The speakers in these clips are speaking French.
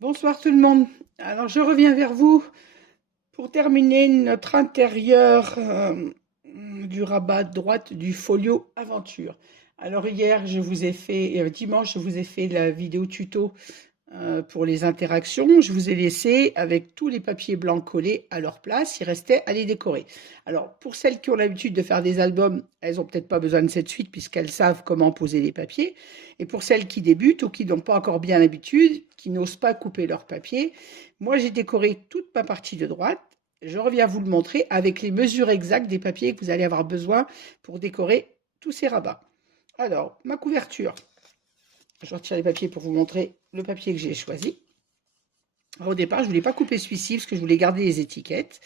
Bonsoir tout le monde. Alors je reviens vers vous pour terminer notre intérieur du rabat de droite du folio aventure. Alors hier je vous ai fait, dimanche je vous ai fait la vidéo tuto pour les interactions. Je vous ai laissé avec tous les papiers blancs collés à leur place. Il restait à les décorer. Alors pour celles qui ont l'habitude de faire des albums, elles n'ont peut-être pas besoin de cette suite puisqu'elles savent comment poser les papiers. Et pour celles qui débutent ou qui n'ont pas encore bien l'habitude, qui n'osent pas couper leurs papiers, moi j'ai décoré toute ma partie de droite. Je reviens vous le montrer avec les mesures exactes des papiers que vous allez avoir besoin pour décorer tous ces rabats. Alors, ma couverture. Je retire les papiers pour vous montrer le papier que j'ai choisi. Alors, au départ, je ne voulais pas couper celui-ci parce que je voulais garder les étiquettes.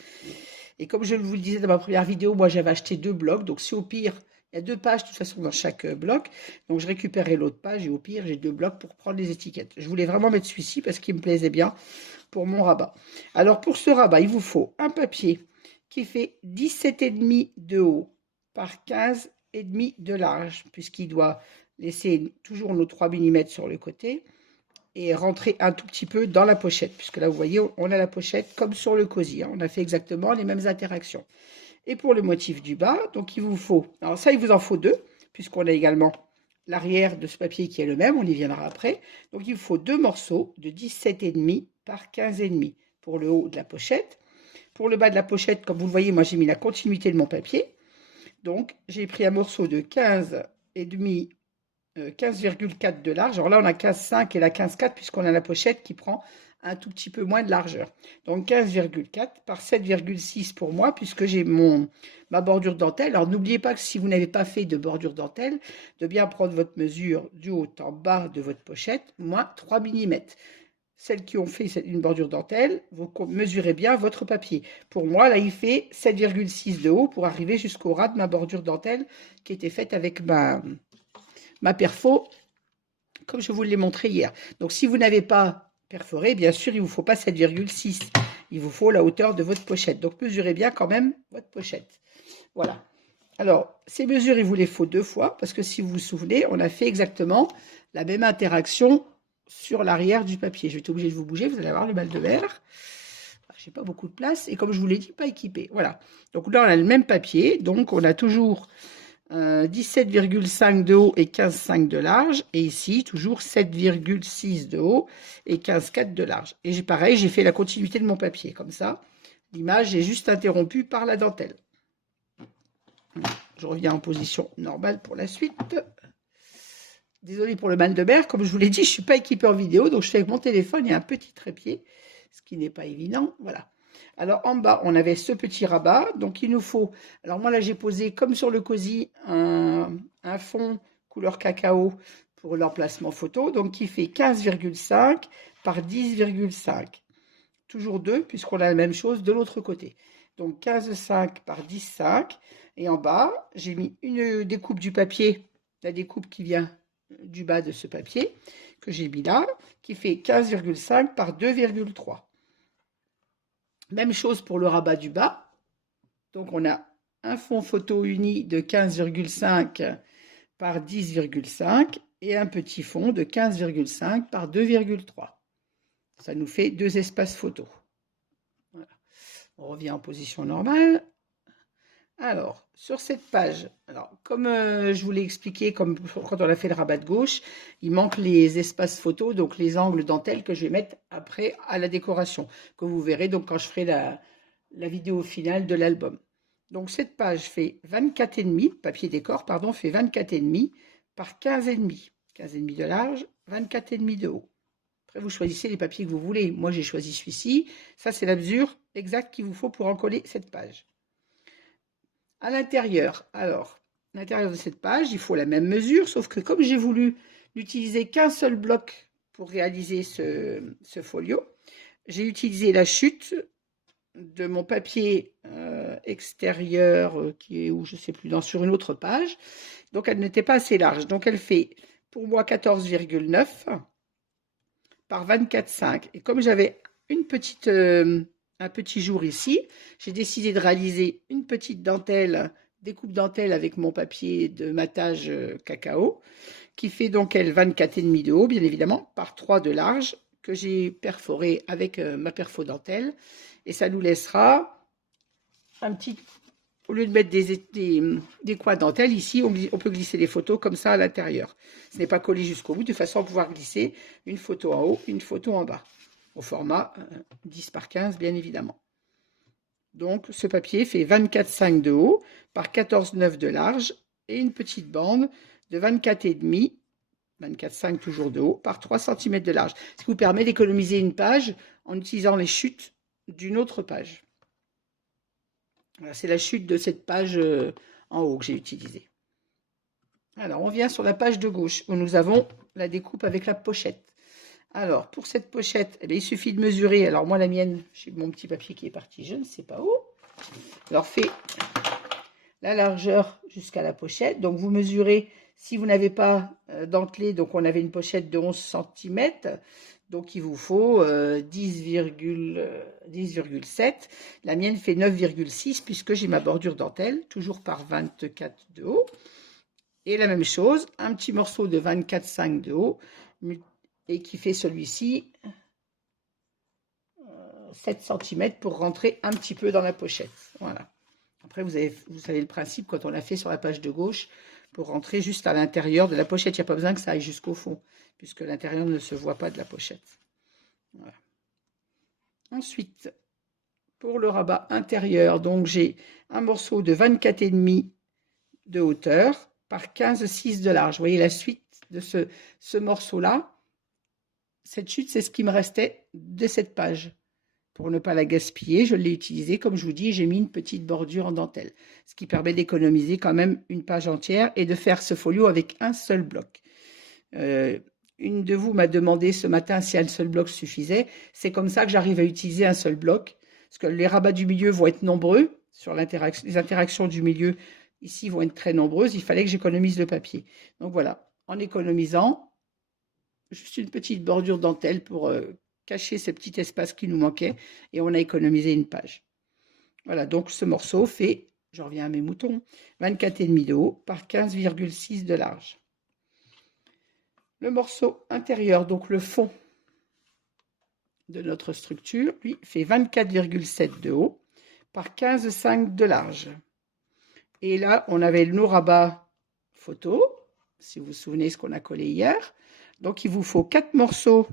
Et comme je vous le disais dans ma première vidéo, moi j'avais acheté 2 blocs. Donc si au pire, il y a 2 pages de toute façon dans chaque bloc. Donc je récupérais l'autre page et au pire, j'ai 2 blocs pour prendre les étiquettes. Je voulais vraiment mettre celui-ci parce qu'il me plaisait bien pour mon rabat. Alors pour ce rabat, il vous faut un papier qui fait 17,5 de haut par 15,5 de large, puisqu'il doit laisser toujours nos 3 mm sur le côté et rentrer un tout petit peu dans la pochette, puisque là vous voyez on a la pochette comme sur le cosy, hein. On a fait exactement les mêmes interactions. Et pour le motif du bas, donc il vous faut, alors ça il vous en faut 2, puisqu'on a également l'arrière de ce papier qui est le même, on y viendra après. Donc il vous faut 2 morceaux de 17,5 par 15,5 pour le haut de la pochette. Pour le bas de la pochette, comme vous le voyez, moi j'ai mis la continuité de mon papier. Donc j'ai pris un morceau de 15,5 15,4 de large. Alors là, on a 15,5 et la 15,4 puisqu'on a la pochette qui prend un tout petit peu moins de largeur. Donc 15,4 par 7,6 pour moi puisque j'ai ma bordure dentelle. Alors n'oubliez pas que si vous n'avez pas fait de bordure dentelle, de bien prendre votre mesure du haut en bas de votre pochette, moins 3 mm. Celles qui ont fait une bordure dentelle, vous mesurez bien votre papier. Pour moi, là, il fait 7,6 de haut pour arriver jusqu'au ras de ma bordure dentelle qui était faite avec ma perfo, comme je vous l'ai montré hier. Donc, si vous n'avez pas perforé, bien sûr, il ne vous faut pas 7,6. Il vous faut la hauteur de votre pochette. Donc, mesurez bien quand même votre pochette. Voilà. Alors, ces mesures, il vous les faut 2 fois, parce que si vous vous souvenez, on a fait exactement la même interaction sur l'arrière du papier. Je vais être obligée de vous bouger, vous allez avoir le mal de mer. J'ai pas beaucoup de place, et comme je vous l'ai dit, pas équipé. Voilà. Donc là, on a le même papier, donc on a toujours 17,5 de haut et 15,5 de large. Et ici, toujours 7,6 de haut et 15,4 de large. Et pareil, j'ai fait la continuité de mon papier. Comme ça, l'image est juste interrompue par la dentelle. Je reviens en position normale pour la suite. Désolée pour le mal de mer. Comme je vous l'ai dit, je ne suis pas équipée en vidéo. Donc, je fais avec mon téléphone et un petit trépied, ce qui n'est pas évident. Voilà. Alors en bas, on avait ce petit rabat. Donc il nous faut, alors moi là j'ai posé comme sur le cosy un fond couleur cacao pour l'emplacement photo. Donc qui fait 15,5 par 10,5. Toujours 2 puisqu'on a la même chose de l'autre côté. Donc 15,5 par 10,5. Et en bas, j'ai mis une découpe du papier, la découpe qui vient du bas de ce papier que j'ai mis là, qui fait 15,5 par 2,3. Même chose pour le rabat du bas. Donc, on a un fond photo uni de 15,5 par 10,5 et un petit fond de 15,5 par 2,3. Ça nous fait 2 espaces photo. Voilà. On revient en position normale. Alors, sur cette page, comme je vous l'ai expliqué, comme quand on a fait le rabat de gauche, il manque les espaces photos, donc les angles dentelles que je vais mettre après à la décoration, que vous verrez donc quand je ferai la vidéo finale de l'album. Donc cette page fait 24,5, papier décor, pardon, fait 24,5 par 15,5. 15,5 de large, 24,5 de haut. Après, vous choisissez les papiers que vous voulez. Moi, j'ai choisi celui-ci. Ça, c'est la mesure exacte qu'il vous faut pour encoller cette page. À l'intérieur, alors, à l'intérieur de cette page, il faut la même mesure, sauf que comme j'ai voulu n'utiliser qu'un seul bloc pour réaliser ce folio, j'ai utilisé la chute de mon papier extérieur qui est où je ne sais plus, sur une autre page. Donc, elle n'était pas assez large. Donc, elle fait pour moi 14,9 par 24,5. Et comme j'avais un petit jour ici, j'ai décidé de réaliser une petite dentelle, découpe dentelle avec mon papier de matage cacao, qui fait donc elle 24,5 de haut, bien évidemment, par 3 de large, que j'ai perforé avec ma perfodentelle. Et ça nous laissera un petit... Au lieu de mettre des coins dentelle, ici, on peut glisser les photos comme ça à l'intérieur. Ce n'est pas collé jusqu'au bout, de façon à pouvoir glisser une photo en haut, une photo en bas. Au format 10 par 15, bien évidemment. Donc, ce papier fait 24,5 de haut par 14,9 de large et une petite bande de 24,5, 24,5 toujours de haut, par 3 cm de large. Ce qui vous permet d'économiser une page en utilisant les chutes d'une autre page. Voilà, c'est la chute de cette page en haut que j'ai utilisée. Alors, on vient sur la page de gauche où nous avons la découpe avec la pochette. Alors, pour cette pochette, eh bien, il suffit de mesurer. Alors, moi, la mienne, j'ai mon petit papier qui est parti, je ne sais pas où. Alors, fait la largeur jusqu'à la pochette. Donc, vous mesurez, si vous n'avez pas dentelé, donc on avait une pochette de 11 cm. Donc, il vous faut 10,7. La mienne fait 9,6 puisque j'ai ma bordure dentelle, toujours par 24 de haut. Et la même chose, un petit morceau de 24,5 de haut et qui fait celui-ci 7 cm pour rentrer un petit peu dans la pochette. Voilà. Après, vous savez le principe quand on l'a fait sur la page de gauche pour rentrer juste à l'intérieur de la pochette. Il n'y a pas besoin que ça aille jusqu'au fond puisque l'intérieur ne se voit pas de la pochette. Voilà. Ensuite, pour le rabat intérieur, donc j'ai un morceau de 24,5 de hauteur par 15,6 de large. Vous voyez la suite de ce morceau-là. Cette chute, c'est ce qui me restait de cette page. Pour ne pas la gaspiller, je l'ai utilisée. Comme je vous dis, j'ai mis une petite bordure en dentelle. Ce qui permet d'économiser quand même une page entière et de faire ce folio avec un seul bloc. Une de vous m'a demandé ce matin si un seul bloc suffisait. C'est comme ça que j'arrive à utiliser un seul bloc. Parce que les rabats du milieu vont être nombreux. Sur les interactions du milieu, ici, vont être très nombreuses. Il fallait que j'économise le papier. Donc voilà, en économisant, juste une petite bordure dentelle pour cacher ce petit espace qui nous manquait. Et on a économisé une page. Voilà, donc ce morceau fait, je reviens à mes moutons, 24,5 de haut par 15,6 de large. Le morceau intérieur, donc le fond de notre structure, lui, fait 24,7 de haut par 15,5 de large. Et là, on avait nos rabats photo, si vous vous souvenez ce qu'on a collé hier. Donc, il vous faut 4 morceaux.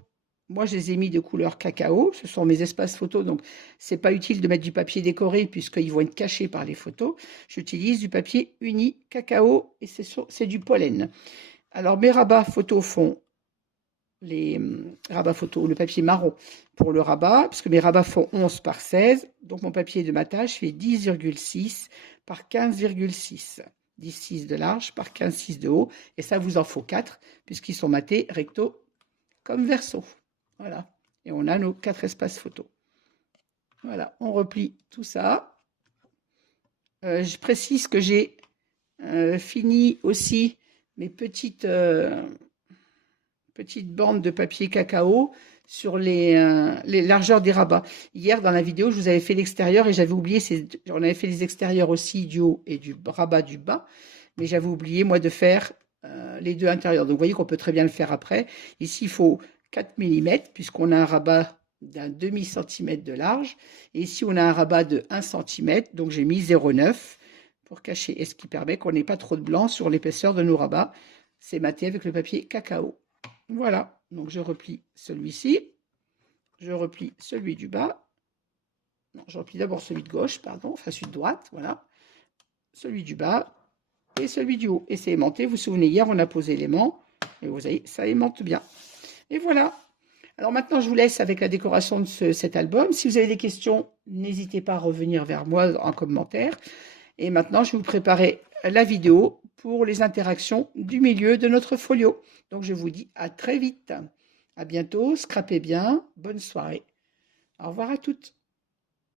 Moi, je les ai mis de couleur cacao. Ce sont mes espaces photos, donc ce n'est pas utile de mettre du papier décoré puisqu'ils vont être cachés par les photos. J'utilise du papier uni cacao et c'est du pollen. Alors, mes rabats photos font les rabats photos, le papier marron pour le rabat, parce que mes rabats font 11 par 16. Donc, mon papier de matage fait 10,6 par 15,6. 10,6 de large par 15,6 de haut. Et ça vous en faut 4, puisqu'ils sont matés recto comme verso. Voilà. Et on a nos 4 espaces photos. Voilà, on replie tout ça. Je précise que j'ai fini aussi mes petites bandes de papier cacao sur les largeurs des rabats. Hier, dans la vidéo, je vous avais fait l'extérieur et j'avais oublié, on avait fait les extérieurs aussi du haut et du rabat du bas, mais j'avais oublié, moi, de faire les deux intérieurs. Donc, vous voyez qu'on peut très bien le faire après. Ici, il faut 4 mm, puisqu'on a un rabat d'un demi-centimètre de large. Et ici, on a un rabat de 1 cm, donc j'ai mis 0,9 pour cacher. Et ce qui permet qu'on n'ait pas trop de blanc sur l'épaisseur de nos rabats. C'est maté avec le papier cacao. Voilà, donc je replie celui-ci. Je replie celui du bas. Non, je replie d'abord celui de gauche, pardon, enfin celui de droite, voilà. Celui du bas et celui du haut. Et c'est aimanté. Vous vous souvenez, hier, on a posé l'aimant. Et vous voyez, ça aimante bien. Et voilà. Alors maintenant, je vous laisse avec la décoration de cet album. Si vous avez des questions, n'hésitez pas à revenir vers moi en commentaire. Et maintenant, je vais vous préparer la vidéo pour les interactions du milieu de notre folio. Donc, je vous dis à très vite. À bientôt. Scrapez bien. Bonne soirée. Au revoir à toutes.